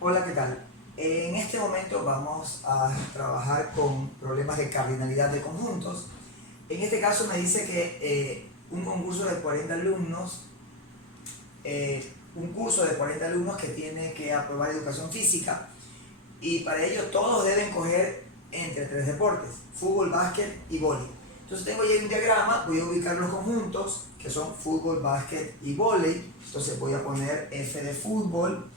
Hola, ¿qué tal? En este momento vamos a trabajar con problemas de cardinalidad de conjuntos. En este caso me dice que un concurso de 40 alumnos, un curso de 40 alumnos que tiene que aprobar educación física, y para ello todos deben coger entre tres deportes: fútbol, básquet y vóley. Entonces tengo ya un diagrama, voy a ubicar los conjuntos que son fútbol, básquet y vóley. Entonces voy a poner F de fútbol.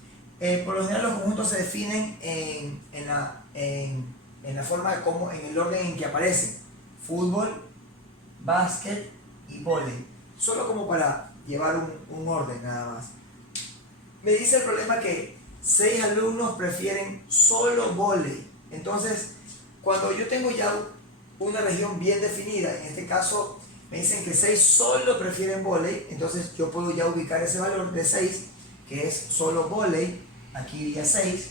Por lo general los conjuntos se definen en la forma de cómo, en el orden en que aparecen: fútbol, básquet y vóley. Solo como para llevar un orden nada más. Me dice el problema que 6 alumnos prefieren solo vóley. Entonces, cuando yo tengo ya una región bien definida, en este caso me dicen que 6 solo prefieren vóley, entonces yo puedo ya ubicar ese valor de 6, que es solo vóley. Aquí iría 6.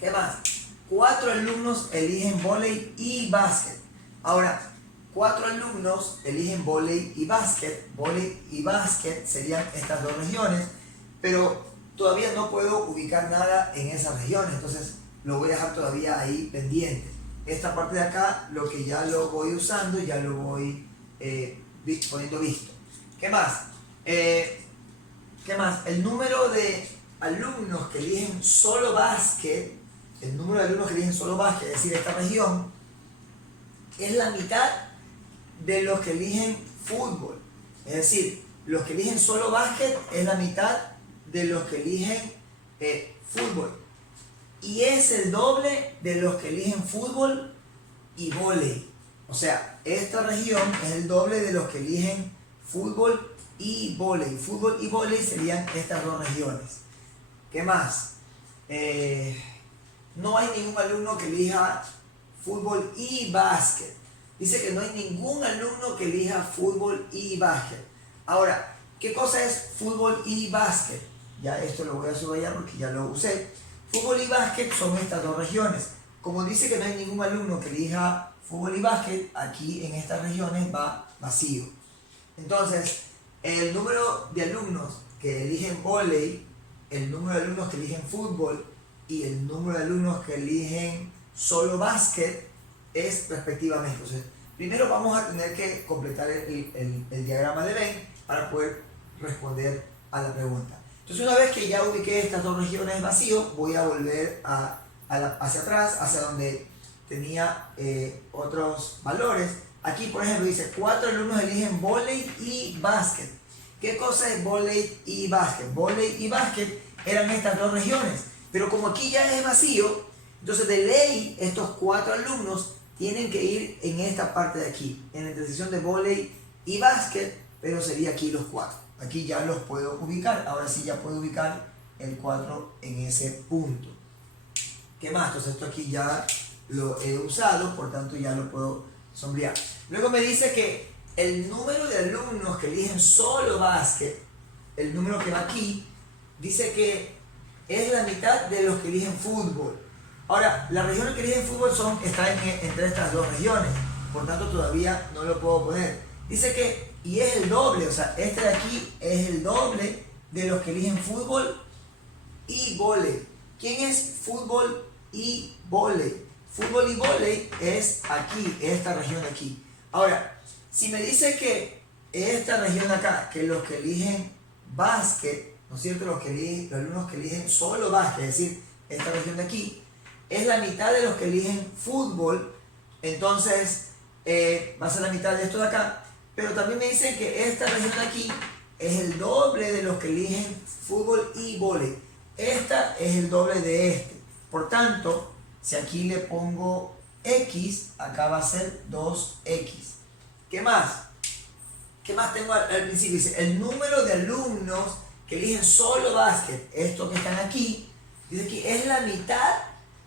¿Qué más? 4 alumnos eligen vóley y básquet. Ahora, 4 alumnos eligen vóley y básquet. Vóley y básquet serían estas dos regiones, pero todavía no puedo ubicar nada en esas regiones, entonces lo voy a dejar todavía ahí pendiente. Esta parte de acá, lo que ya lo voy usando, ya lo voy poniendo visto. ¿Qué más? ¿Qué más? El número de alumnos que eligen solo básquet, el número de alumnos que eligen solo básquet, es decir, esta región, es la mitad de los que eligen fútbol. Es decir, los que eligen solo básquet es la mitad de los que eligen fútbol. Y es el doble de los que eligen fútbol y vóley. O sea, esta región es el doble de los que eligen fútbol y vóley. Fútbol y vóley serían estas dos regiones. ¿Qué más? No hay ningún alumno que elija fútbol y básquet. Dice que no hay ningún alumno que elija fútbol y básquet. Ahora, ¿qué cosa es fútbol y básquet? Ya esto lo voy a subrayar porque ya lo usé. Fútbol y básquet son estas dos regiones. Como dice que no hay ningún alumno que elija fútbol y básquet, aquí en estas regiones va vacío. Entonces, el número de alumnos que eligen vóley, el número de alumnos que eligen fútbol y el número de alumnos que eligen solo básquet es respectivamente. Entonces, primero vamos a tener que completar el diagrama de Venn para poder responder a la pregunta. Entonces, una vez que ya ubiqué estas dos regiones vacío, voy a volver hacia atrás, hacia donde tenía otros valores. Aquí, por ejemplo, dice 4 alumnos eligen vóley y básquet. ¿Qué cosa es vóley y básquet? Vóley y básquet eran estas dos regiones, pero como aquí ya es vacío, entonces de ley estos 4 alumnos tienen que ir en esta parte de aquí, en la intersección de vóley y básquet, pero sería aquí los 4. Aquí ya los puedo ubicar, ahora sí ya puedo ubicar el 4 en ese punto. ¿Qué más? Entonces esto aquí ya lo he usado, por tanto ya lo puedo sombrear. Luego me dice que el número de alumnos que eligen solo básquet, el número que va aquí, dice que es la mitad de los que eligen fútbol. Ahora, las regiones que eligen fútbol están entre estas dos regiones, por tanto todavía no lo puedo poner. Dice que, y es el doble, o sea, este de aquí es el doble de los que eligen fútbol y vóley. ¿Quién es fútbol y vóley? Fútbol y vóley es aquí, esta región aquí. Ahora, si me dice que esta región acá, que los que eligen básquet, ¿no es cierto? Los alumnos que eligen solo básquet, es decir, esta región de aquí, es la mitad de los que eligen fútbol, entonces va a ser la mitad de esto de acá, pero también me dicen que esta región de aquí es el doble de los que eligen fútbol y vóley. Esta es el doble de este. Por tanto, si aquí le pongo X, acá va a ser 2X. ¿Qué más? ¿Qué más tengo al principio? Dice, el número de alumnos que eligen solo básquet, estos que están aquí, dice que es la mitad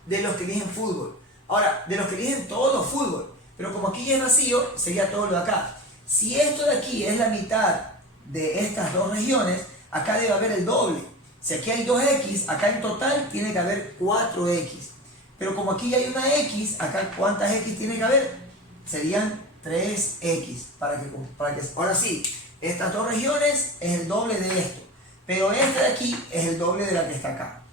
de los que eligen fútbol. Ahora, de los que eligen todo fútbol, pero como aquí ya es vacío, sería todo lo de acá. Si esto de aquí es la mitad de estas dos regiones, acá debe haber el doble. Si aquí hay 2X, acá en total tiene que haber 4X. Pero como aquí ya hay una X, acá ¿cuántas X tiene que haber? Serían 3X. Para que ahora sí, estas dos regiones es el doble de esto. Pero esta de aquí es el doble de la que está acá.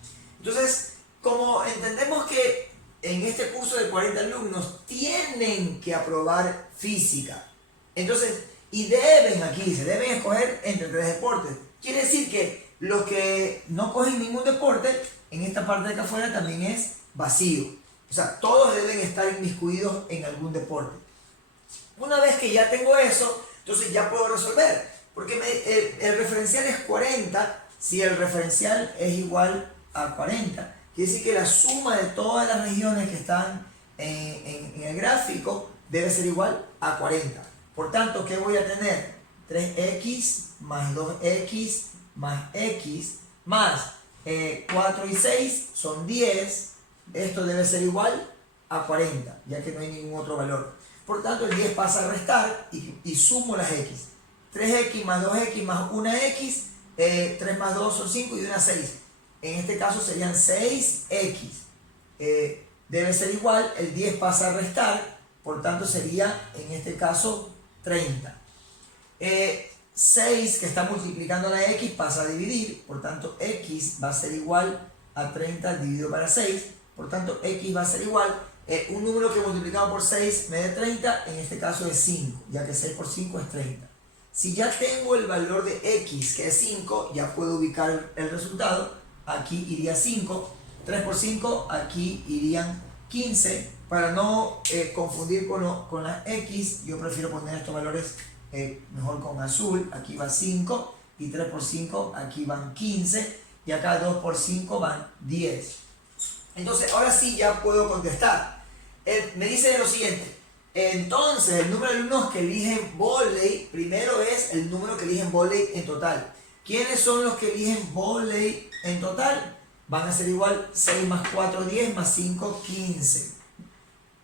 Entonces, como entendemos que en este curso de 40 alumnos tienen que aprobar física, entonces, y deben aquí, se deben escoger entre 3 deportes. Quiere decir que los que no cogen ningún deporte, en esta parte de acá afuera también es vacío. O sea, todos deben estar inmiscuidos en algún deporte. Una vez que ya tengo eso, entonces ya puedo resolver. Porque el referencial es 40, si el referencial es igual a 40. Quiere decir que la suma de todas las regiones que están en el gráfico debe ser igual a 40. Por tanto, ¿qué voy a tener? 3x más 2x más x más 4 y 6 son 10. Esto debe ser igual a 40, ya que no hay ningún otro valor. Por tanto, el 10 pasa a restar y sumo las x. 3x más 2x más 1x, 3 más 2 son 5 y 1 6. En este caso serían 6x. Debe ser igual, el 10 pasa a restar, por tanto sería en este caso 30. 6 que está multiplicando la x pasa a dividir, por tanto x va a ser igual a 30 dividido para 6, por tanto x va a ser igual, un número que multiplicado por 6 me dé 30, en este caso es 5, ya que 6 por 5 es 30. Si ya tengo el valor de x, que es 5, ya puedo ubicar el resultado. Aquí iría 5, 3 por 5, aquí irían 15. Para no confundir con la x, yo prefiero poner estos valores mejor con azul. Aquí va 5 y 3 por 5, aquí van 15 y acá 2 por 5 van 10. Entonces, ahora sí ya puedo contestar. Me dice lo siguiente. Entonces, el número de alumnos que eligen vóley, primero es el número que eligen vóley en total. ¿Quiénes son los que eligen vóley en total? Van a ser igual 6 más 4, 10 más 5, 15.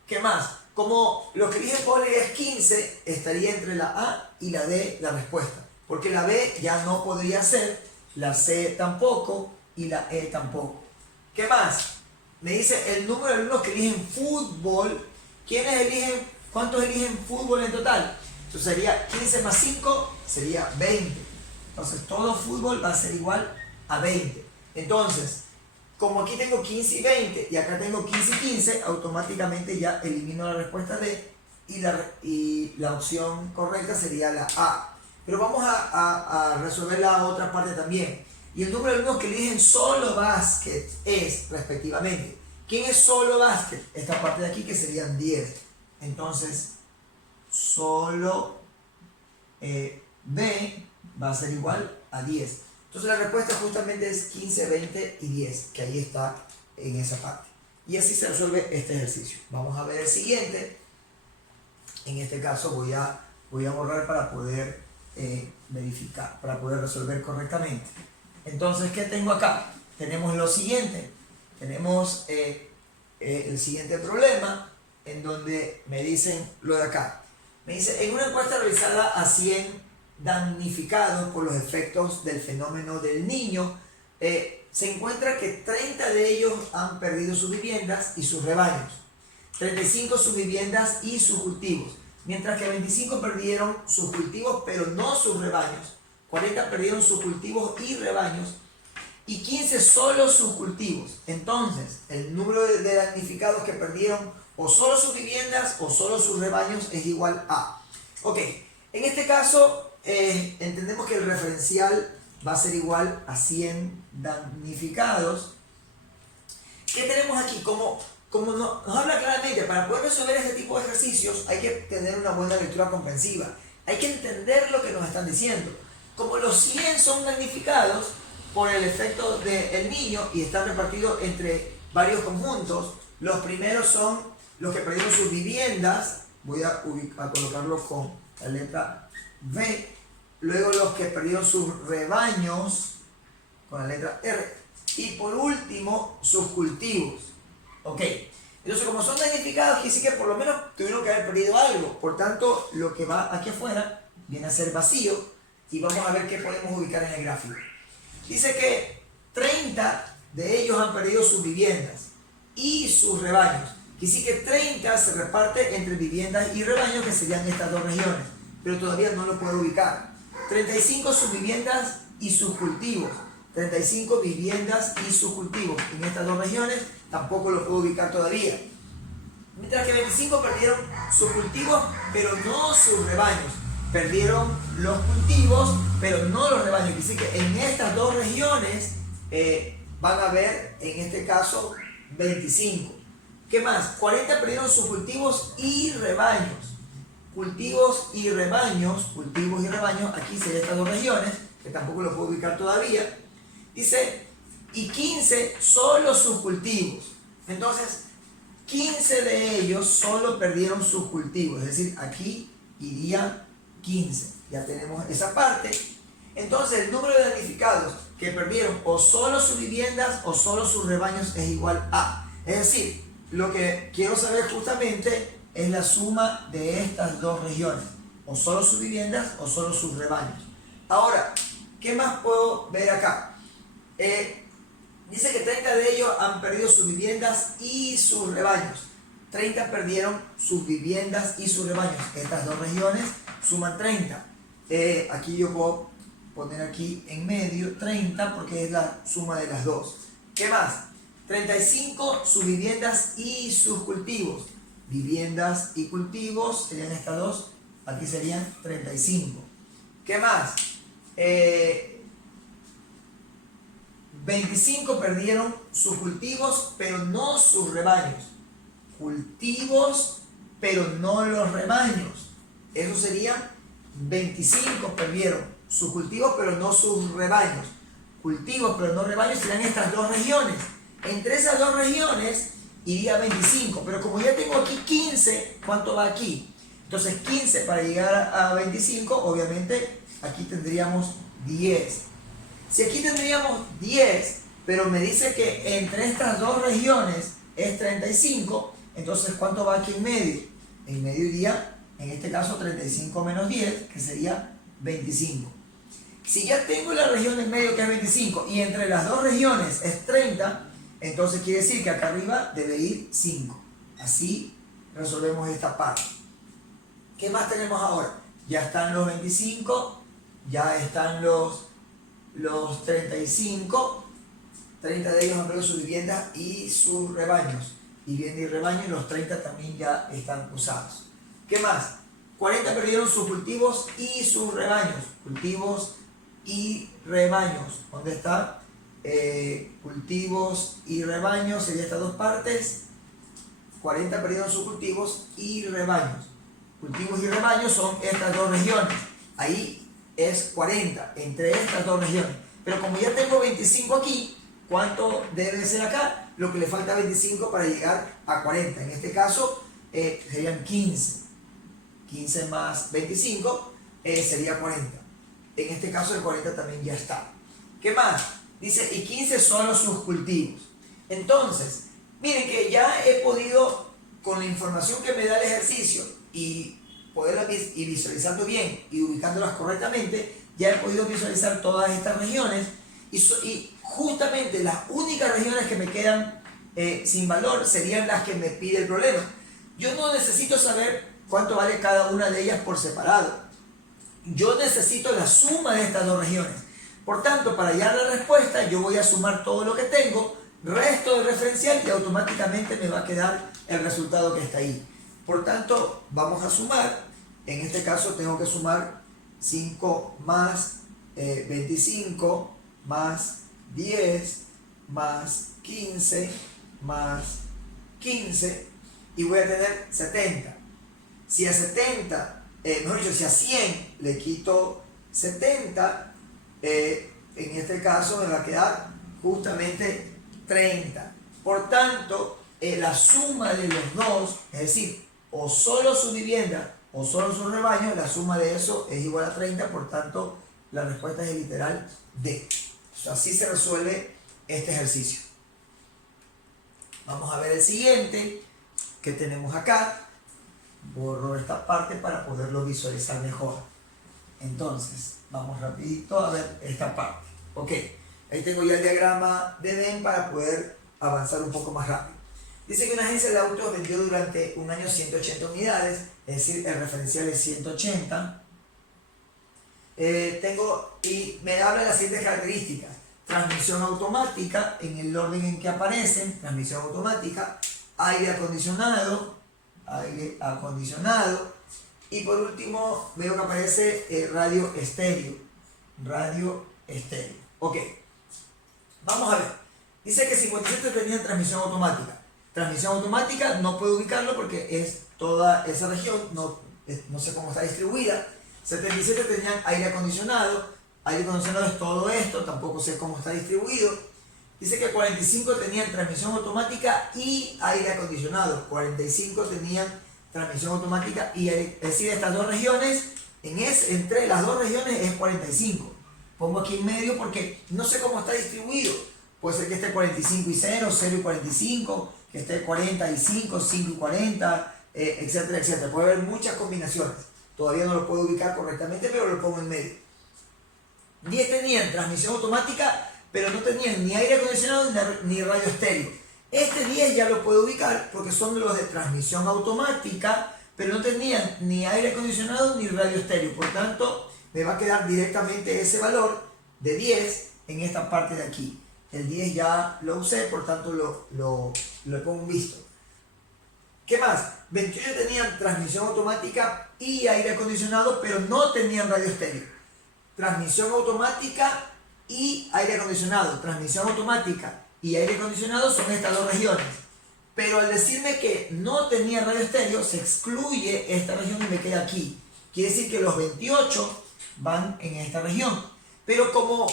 ¿Qué más? Como los que eligen vóley es 15, estaría entre la A y la D la respuesta. Porque la B ya no podría ser, la C tampoco y la E tampoco. ¿Qué más? Me dice el número de alumnos que eligen fútbol. ¿Quiénes eligen? ¿Cuántos eligen fútbol en total? Entonces sería 15 más 5, sería 20. Entonces todo fútbol va a ser igual a 20. Entonces, como aquí tengo 15 y 20 y acá tengo 15 y 15, automáticamente ya elimino la respuesta D y la opción correcta sería la A. Pero vamos a resolver la otra parte también. Y el número de alumnos que eligen solo básquet es, respectivamente, ¿quién es solo básquet? Esta parte de aquí que serían 10. Entonces, solo B va a ser igual a 10. Entonces la respuesta justamente es 15, 20 y 10, que ahí está en esa parte. Y así se resuelve este ejercicio. Vamos a ver el siguiente. En este caso voy a borrar para poder verificar, para poder resolver correctamente. Entonces, ¿qué tengo acá? Tenemos lo siguiente. Tenemos el siguiente problema, en donde me dicen lo de acá. Me dice, en una encuesta realizada a 100 damnificados por los efectos del fenómeno del Niño, se encuentra que 30 de ellos han perdido sus viviendas y sus rebaños, 35 sus viviendas y sus cultivos, mientras que 25 perdieron sus cultivos pero no sus rebaños, 40 perdieron sus cultivos y rebaños, y 15 solo sus cultivos. Entonces, el número de damnificados que perdieron o solo sus viviendas o solo sus rebaños es igual a. Ok, en este caso entendemos que el referencial va a ser igual a 100 damnificados. ¿Qué tenemos aquí? Como nos habla claramente, para poder resolver este tipo de ejercicios hay que tener una buena lectura comprensiva. Hay que entender lo que nos están diciendo. Como los 100 son damnificados por el efecto del Niño y están repartidos entre varios conjuntos, los primeros son los que perdieron sus viviendas, voy a colocarlo con la letra V, luego los que perdieron sus rebaños, con la letra R, y por último sus cultivos. Ok, entonces como son damnificados, quiere decir que por lo menos tuvieron que haber perdido algo, por tanto lo que va aquí afuera viene a ser vacío, y vamos a ver qué podemos ubicar en el gráfico. Dice que 30 de ellos han perdido sus viviendas y sus rebaños. Quiere decir que 30 se reparte entre viviendas y rebaños, que serían estas dos regiones, pero todavía no lo puedo ubicar. 35 sus viviendas y sus cultivos. 35 viviendas y sus cultivos. En estas dos regiones tampoco lo puedo ubicar todavía. Mientras que 25 perdieron sus cultivos, pero no sus rebaños. Perdieron los cultivos, pero no los rebaños. Así que en estas dos regiones van a haber, en este caso, 25. ¿Qué más? 40 perdieron sus cultivos y rebaños. Cultivos y rebaños, aquí serían estas dos regiones, que tampoco lo puedo ubicar todavía. Dice, y 15 solo sus cultivos. Entonces, 15 de ellos solo perdieron sus cultivos, es decir, aquí iría 15. Ya tenemos esa parte. Entonces, el número de damnificados que perdieron o solo sus viviendas o solo sus rebaños es igual a. Es decir, lo que quiero saber justamente es la suma de estas dos regiones, o solo sus viviendas o solo sus rebaños. Ahora, ¿qué más puedo ver acá? Dice que 30 de ellos han perdido sus viviendas y sus rebaños. 30 perdieron sus viviendas y sus rebaños. Estas dos regiones suman 30. Aquí yo puedo poner aquí en medio 30 porque es la suma de las dos. ¿Qué más? 35 sus viviendas y sus cultivos. Viviendas y cultivos serían estas dos. Aquí serían 35. ¿Qué más? 25 perdieron sus cultivos, pero no sus rebaños. Cultivos, pero no los rebaños. Eso serían 25 perdieron sus cultivos, pero no sus rebaños. Cultivos, pero no rebaños serían estas dos regiones. Entre esas dos regiones iría 25, pero como ya tengo aquí 15, ¿cuánto va aquí? Entonces 15 para llegar a 25, obviamente aquí tendríamos 10. Si aquí tendríamos 10, pero me dice que entre estas dos regiones es 35, entonces ¿cuánto va aquí en medio? En medio iría, en este caso, 35 menos 10, que sería 25. Si ya tengo la región en medio que es 25 y entre las dos regiones es 30, entonces quiere decir que acá arriba debe ir 5. Así resolvemos esta parte. ¿Qué más tenemos ahora? Ya están los 25, ya están los 35, 30 de ellos han perdido sus viviendas y sus rebaños. Vivienda y rebaño, y los 30 también ya están usados. ¿Qué más? 40 perdieron sus cultivos y sus rebaños. Cultivos y rebaños. ¿Dónde está? Cultivos y rebaños, serían estas dos partes. 40 perdieron sus cultivos y rebaños. Cultivos y rebaños son estas dos regiones. Ahí es 40 entre estas dos regiones. Pero como ya tengo 25 aquí, ¿cuánto debe ser acá? Lo que le falta 25 para llegar a 40. En este caso serían 15. 15 más 25 sería 40. En este caso el 40 también ya está. ¿Qué más? Dice, y 15 solo sus cultivos. Entonces, miren que ya he podido, con la información que me da el ejercicio y poderlas y visualizando bien y ubicándolas correctamente, ya he podido visualizar todas estas regiones y justamente las únicas regiones que me quedan sin valor serían las que me pide el problema. Yo no necesito saber cuánto vale cada una de ellas por separado. Yo necesito la suma de estas dos regiones. Por tanto, para hallar la respuesta, yo voy a sumar todo lo que tengo, resto del referencial y automáticamente me va a quedar el resultado que está ahí. Por tanto, vamos a sumar. En este caso tengo que sumar 5 más 25 más 10 más 15 más 15 y voy a tener 70. Si a 70, mejor dicho, si a 100 le quito 70, en este caso me va a quedar justamente 30. Por tanto, la suma de los dos, es decir, o solo su vivienda o solo su rebaño, la suma de eso es igual a 30, por tanto, la respuesta es el literal D. Así se resuelve este ejercicio. Vamos a ver el siguiente que tenemos acá. Borro esta parte para poderlo visualizar mejor. Entonces, vamos rapidito a ver esta parte. Ok, ahí tengo ya el diagrama de Venn para poder avanzar un poco más rápido. Dice que una agencia de autos vendió durante un año 180 unidades, es decir, el referencial es 180. Y me habla de las siguientes características. transmisión automática en el orden en que aparecen, transmisión automática, aire acondicionado, y por último veo que aparece radio estéreo, ok. Vamos a ver, dice que 57 tenían transmisión automática no puedo ubicarlo porque es toda esa región, no sé cómo está distribuida. 77 tenían aire acondicionado es todo esto, tampoco sé cómo está distribuido. Dice que 45 tenían transmisión automática y aire acondicionado, 45 tenían transmisión automática y aire, es decir, estas dos regiones, entre las dos regiones es 45. Pongo aquí en medio porque no sé cómo está distribuido. Puede ser que esté 45 y 0, 0 y 45, que esté 45, 5 y 40, etcétera, etcétera. Puede haber muchas combinaciones. Todavía no lo puedo ubicar correctamente, pero lo pongo en medio. 10 tenían transmisión automática, pero no tenían ni aire acondicionado ni radio estéreo. Este 10 ya lo puedo ubicar porque son los de transmisión automática, pero no tenían ni aire acondicionado ni radio estéreo. Por tanto, me va a quedar directamente ese valor de 10 en esta parte de aquí. El 10 ya lo usé, por tanto lo pongo en visto. ¿Qué más? 28 tenían transmisión automática y aire acondicionado, pero no tenían radio estéreo. Transmisión automática y aire acondicionado. Transmisión automática y aire acondicionado son estas dos regiones. Pero al decirme que no tenía radio estéreo, se excluye esta región y me queda aquí. Quiere decir que los 28 van en esta región. Pero como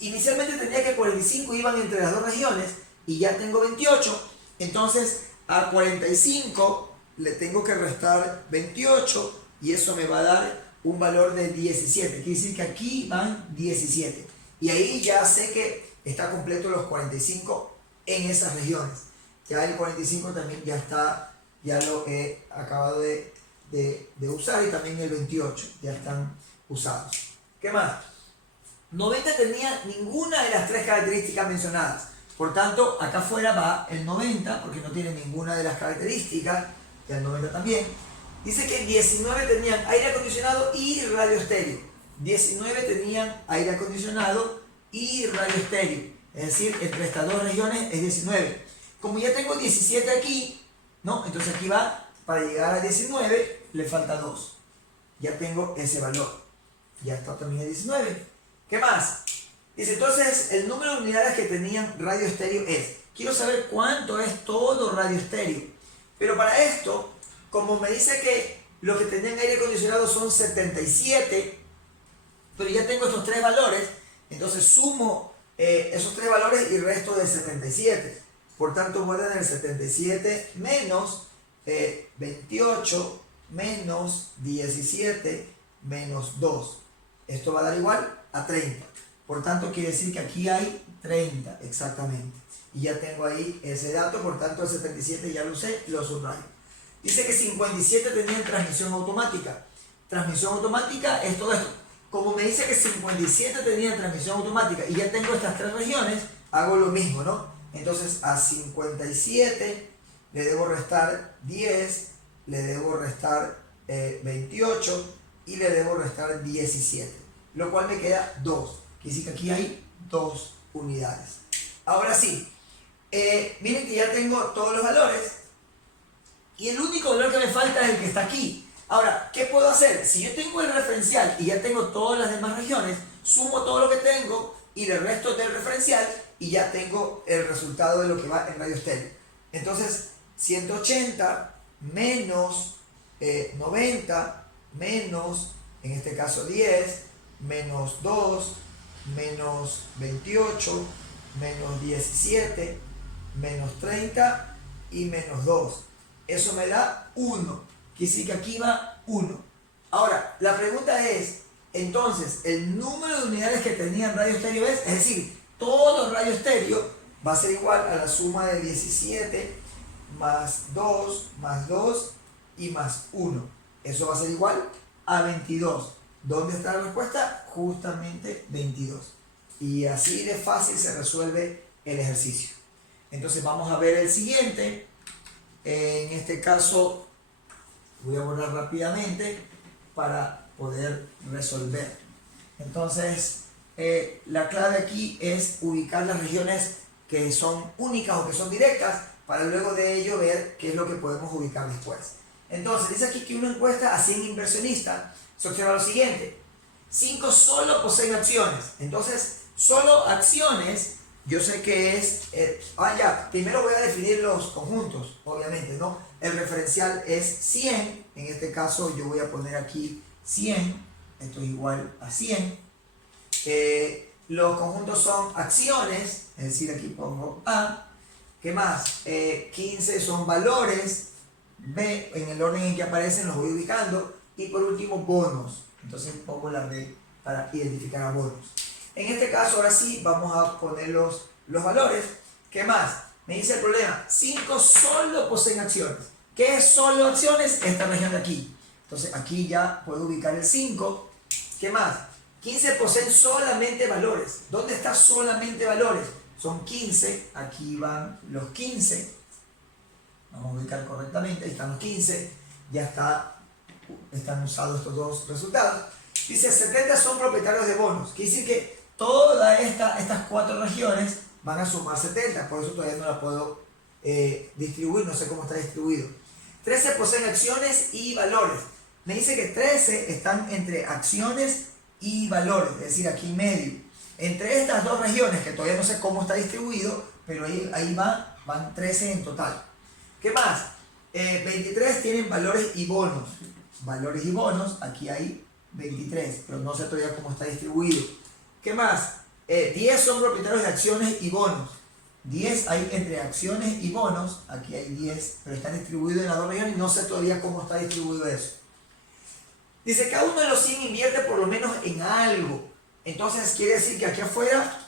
inicialmente tenía que 45 iban entre las dos regiones y ya tengo 28, entonces a 45 le tengo que restar 28 y eso me va a dar un valor de 17. Quiere decir que aquí van 17. Y ahí ya sé que está completo los 45 en esas regiones. Ya el 45 también ya está, ya lo he acabado de usar, y también el 28 ya están usados. ¿Qué más? 90 tenía ninguna de las tres características mencionadas. Por tanto, acá afuera va el 90 porque no tiene ninguna de las características, y el 90 también. Dice que 19 tenían aire acondicionado y radio estéreo. 19 tenían aire acondicionado y radio estéreo. Es decir, entre estas dos regiones es 19. Como ya tengo 17 aquí, ¿no? Entonces aquí va, para llegar a 19, le falta 2. Ya tengo ese valor. Ya está también el 19. ¿Qué más? Dice, entonces, el número de unidades que tenían radio estéreo es. Quiero saber cuánto es todo radio estéreo. Pero para esto, como me dice que los que tenían aire acondicionado son 77, pero ya tengo estos tres valores, entonces sumo esos tres valores y resto de 77. Por tanto, voy a tener 77 menos 28 menos 17 menos 2. Esto va a dar igual a 30. Por tanto, quiere decir que aquí hay 30 exactamente. Y ya tengo ahí ese dato, por tanto el 77 ya lo usé, lo subrayo. Dice que 57 tenían transmisión automática. Transmisión automática es todo esto. Como me dice que 57 tenían transmisión automática y ya tengo estas tres regiones, hago lo mismo, ¿no? Entonces a 57 le debo restar 10, le debo restar 28 y le debo restar 17. Lo cual me queda 2. Quiere decir que aquí hay 2 unidades. Ahora sí, miren que ya tengo todos los valores y el único valor que me falta es el que está aquí. Ahora, ¿qué puedo hacer? Si yo tengo el referencial y ya tengo todas las demás regiones, sumo todo lo que tengo y le resto del referencial y ya tengo el resultado de lo que va en radio estéreo. Entonces, 180 menos 90 menos, en este caso 10, menos 2, menos 28, menos 17, menos 30 y menos 2. Eso me da 1. Quiere decir que aquí va 1. Ahora, la pregunta es, entonces, el número de unidades que tenían radio estéreo es decir, todo radio estéreo va a ser igual a la suma de 17 más 2 y más 1. Eso va a ser igual a 22. ¿Dónde está la respuesta? Justamente 22. Y así de fácil se resuelve el ejercicio. Entonces vamos a ver el siguiente. En este caso voy a borrar rápidamente para poder resolver. Entonces la clave aquí es ubicar las regiones que son únicas o que son directas para luego de ello ver qué es lo que podemos ubicar después. Entonces, dice aquí que una encuesta a 100 inversionistas se observa lo siguiente. 5 solo poseen acciones. Entonces, solo acciones, yo sé que es... primero voy a definir los conjuntos, obviamente, ¿no? El referencial es 100. En este caso, yo voy a poner aquí 100. Esto es igual a 100. Los conjuntos son acciones, es decir, aquí pongo A. ¿Qué más? 15 son valores. B, en el orden en que aparecen los voy ubicando. Y por último, bonos. Entonces pongo la B para identificar a bonos. En este caso, ahora sí, vamos a poner los valores. ¿Qué más? Me dice el problema. 5 solo poseen acciones. ¿Qué es solo acciones? Esta región de aquí. Entonces aquí ya puedo ubicar el 5. ¿Qué más? 15 poseen solamente valores. ¿Dónde está solamente valores? Son 15. Aquí van los 15. Vamos a ubicar correctamente. Ahí están los 15. Ya están usados estos dos resultados. Dice 70 son propietarios de bonos. Quiere decir que todas estas 4 regiones van a sumar 70. Por eso todavía no la puedo distribuir. No sé cómo está distribuido. 13 poseen acciones y valores. Me dice que 13 están entre acciones y valores. Es decir, aquí medio. Entre estas dos regiones, que todavía no sé cómo está distribuido, pero ahí van 13 en total. ¿Qué más? 23 tienen valores y bonos. Valores y bonos, aquí hay 23, pero no sé todavía cómo está distribuido. ¿Qué más? 10 son propietarios de acciones y bonos. 10 hay entre acciones y bonos, aquí hay 10, pero están distribuidos en las dos regiones y no sé todavía cómo está distribuido eso. Dice, cada uno de los 100 invierte por lo menos en algo. Entonces quiere decir que aquí afuera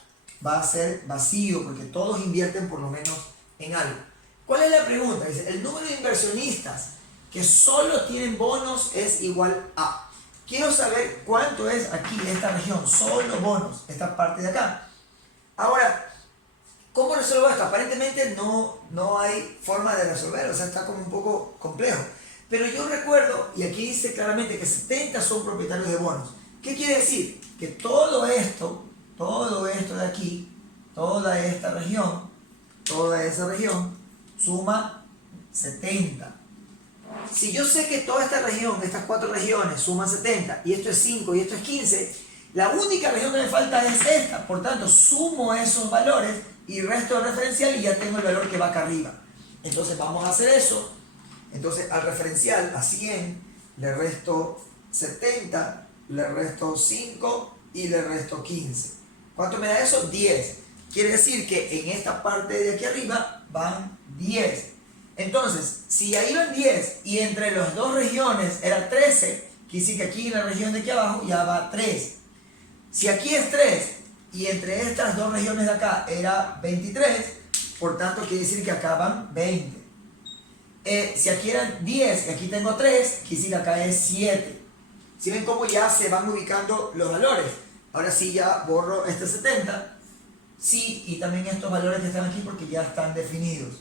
va a ser vacío, porque todos invierten por lo menos en algo. ¿Cuál es la pregunta? Dice, el número de inversionistas que solo tienen bonos es igual a... Quiero saber cuánto es aquí, esta región, solo bonos, esta parte de acá. Ahora, ¿cómo resuelvo esto? Aparentemente no hay forma de resolverlo, o sea, está como un poco complejo. Pero yo recuerdo, y aquí dice claramente que 70 son propietarios de bonos. ¿Qué quiere decir? Que todo esto de aquí, toda esta región, toda esa región, suma 70. Si yo sé que toda esta región, estas 4 regiones, suman 70, y esto es 5 y esto es 15, la única región que me falta es esta. Por tanto, sumo esos valores y resto el referencial y ya tengo el valor que va acá arriba. Entonces vamos a hacer eso. Entonces al referencial, a 100, le resto 70, le resto 5 y le resto 15. ¿Cuánto me da eso? 10. Quiere decir que en esta parte de aquí arriba van 10. Entonces, si ahí van 10 y entre las dos regiones era 13, quiere decir que aquí en la región de aquí abajo ya va 3. Si aquí es 3 y entre estas dos regiones de acá era 23, por tanto quiere decir que acá van 20. Si aquí eran 10 y aquí tengo 3, quiere decir que acá es 7. ¿Sí ven cómo ya se van ubicando los valores? Ahora sí ya borro este 70. Sí, y también estos valores que están aquí porque ya están definidos.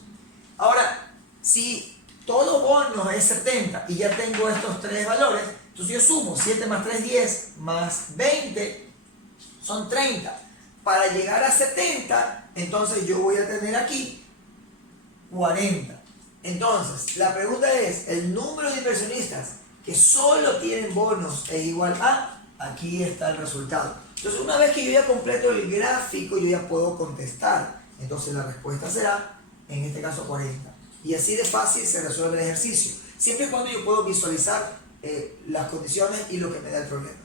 Ahora, si todo bono es 70 y ya tengo estos 3 valores, entonces yo sumo 7 más 3, 10, más 20, son 30. Para llegar a 70, entonces yo voy a tener aquí 40. Entonces, la pregunta es, el número de inversionistas que solo tienen bonos es igual a, aquí está el resultado. Entonces, una vez que yo ya completo el gráfico, yo ya puedo contestar. Entonces, la respuesta será, en este caso, 40. Y así de fácil se resuelve el ejercicio, siempre y cuando yo puedo visualizar las condiciones y lo que me da el problema.